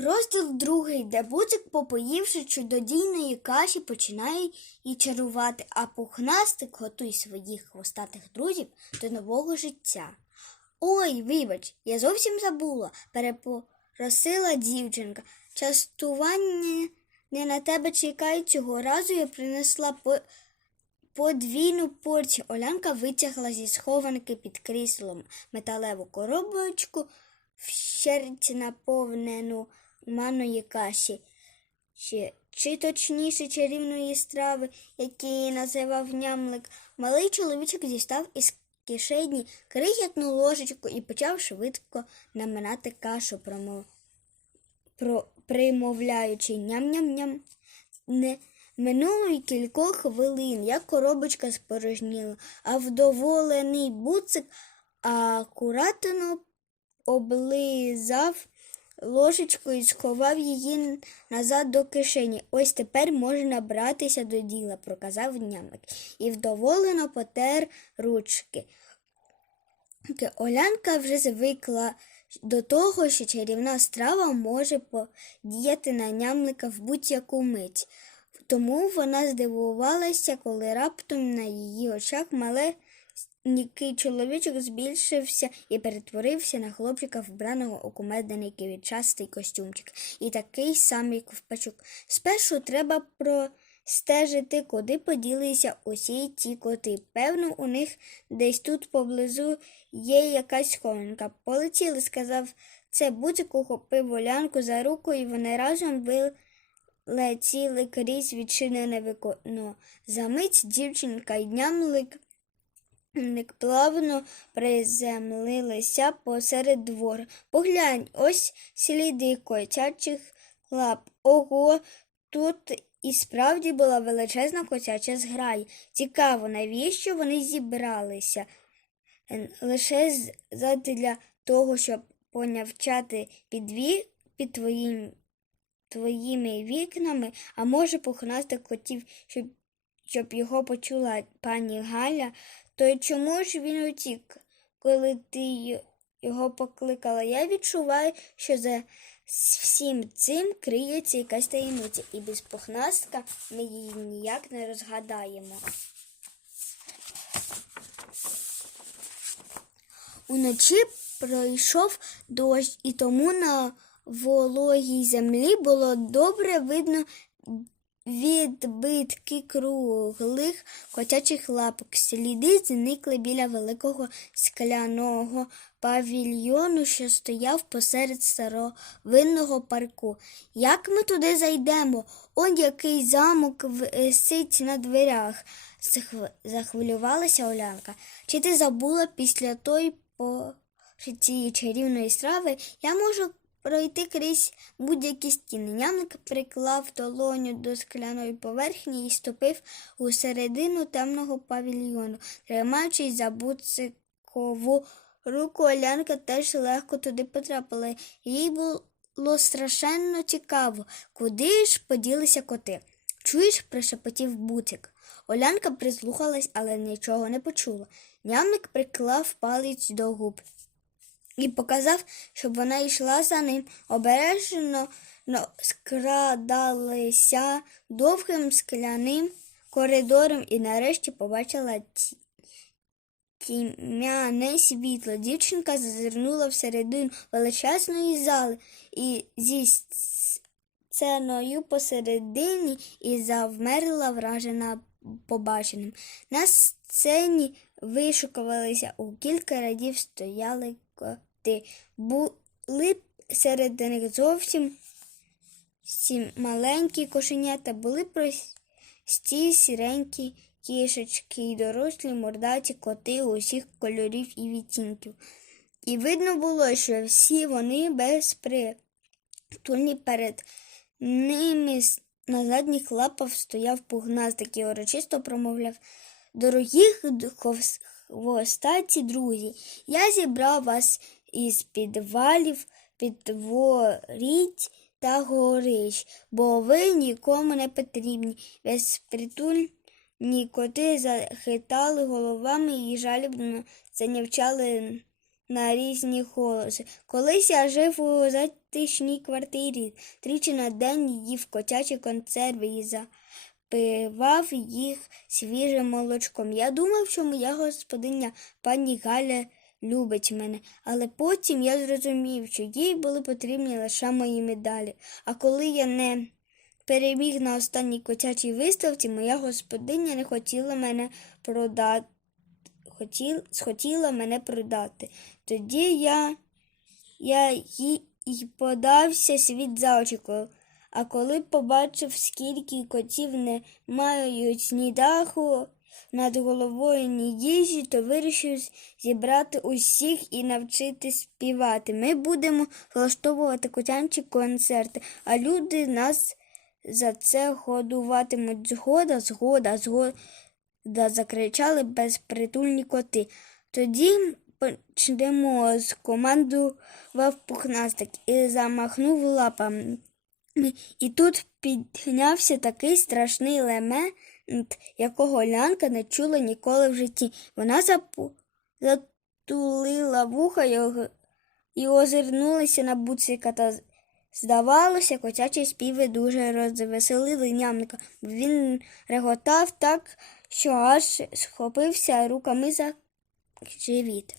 Розділ другий, де Буцик, попоївши чудодійної каші, починає її чарувати, а пухнастик готує своїх хвостатих друзів до нового життя. Ой, вибач, я зовсім забула, перепросила дівчинка. Частування не на тебе чекає цього разу я принесла по... подвійну порцію. Олянка витягла зі схованки під кріслом металеву коробочку, вщерть наповнену манної каші, чи, чи точніше чарівної страви, її називав нямлик. Малий чоловічок дістав із кишені крихітну ложечку і почав швидко наминати кашу, промов... про... примовляючи ням-ням-ням. Не минуло й кількох хвилин, як коробочка спорожніла, а вдоволений буцик акуратно облизав ложечку і сховав її назад до кишені. Ось тепер можна братися до діла, проказав нямик, і вдоволено потер ручки. Олянка вже звикла до того, що чарівна страва може подіяти на нямлика в будь-яку мить. Тому вона здивувалася, коли раптом на її очах маленький чоловічок збільшився і перетворився на хлопчика, вбраного у кумедний квітчастий костюмчик, і такий самий ковпачок. Спершу треба простежити, куди поділися усі ті коти. Певно, у них десь тут поблизу є якась схованка. Полетіли, сказав це Буцик ухопив Олянку за руку, і вони разом вили летіли крізь відчинене вікно. Замить дівчинка й нямлик ник плавно приземлилися посеред двору. Поглянь, ось сліди котячих лап. Ого, тут і справді була величезна котяча зграя. Цікаво, навіщо вони зібралися? Е, Лише задля того, щоб понявчати підві під твоїм твоїми вікнами, а може пухнастик хотів, щоб, щоб його почула пані Галя, то й чому ж він утік, коли ти його покликала? Я відчуваю, що за всім цим криється якась таємниця, і без пухнастка ми її ніяк не розгадаємо. Уночі пройшов дощ, і тому на вологій землі було добре видно відбитки круглих котячих лапок. Сліди зникли біля великого скляного павільйону, що стояв посеред старовинного парку. Як ми туди зайдемо? Он який замок висить на дверях. Захв- Захвилювалася Олянка. Чи ти забула після той по цієї чарівної страви я можу пройти крізь будь-які стіни. Нямник приклав долоню до скляної поверхні і ступив у середину темного павільйону, тримаючись за буцикову руку, Олянка теж легко туди потрапила. Їй було страшенно цікаво, куди ж поділися коти. Чуєш, прошепотів буцик. Олянка прислухалась, але нічого не почула. Нямник приклав палець до губ і показав, щоб вона йшла за ним. Обережно но, скрадалися довгим скляним коридором і нарешті побачила ті- тім'яне світло. Дівчинка зазирнула всередину величезної зали і зі сценою посередині і завмерла вражена побаченим. На сцені вишукувалися у кілька радів стояли. Були серед них зовсім сім маленькі кошенята, були прості сіренькі кішечки і дорослі мордаті коти усіх кольорів і відтінків. І видно було, що всі вони безпритульні. Перед ними на задніх лапах стояв пугнастик і урочисто промовляв. Дорогих д- хвос- хвостаті друзі, я зібрав вас із підвалів, підворіть та горищ, бо ви нікому не потрібні. Безпритульні коти захитали головами і жалібно занявчали на різні голоси. Колись я жив у затишній квартирі, тричі на день їв котячі консерви і запивав їх свіжим молочком. Я думав, що моя господиня пані Галя любить мене, але потім я зрозумів, що їй були потрібні лише мої медалі. А коли я не переміг на останній котячій виставці, моя господиня не хотіла мене продати. Хотіл, схотіла мене продати. Тоді я, я їй подався світ за очі. А коли побачив, скільки котів не мають ні даху над головою, ні їжі, то вирішив зібрати усіх і навчити співати. Ми будемо влаштовувати котянчі концерти, а люди нас за це годуватимуть. Згода, згода, згода, закричали безпритульні коти. Тоді почнемо з командував пухнастик і замахнув лапами. І тут піднявся такий страшний елемент, якого лянка не чула ніколи в житті. Вона запу... затулила вуха і, ог- і озирнулася на буцика та Здавалося, котячі співи дуже розвеселили нямника, він реготав так, що аж схопився руками за живіт.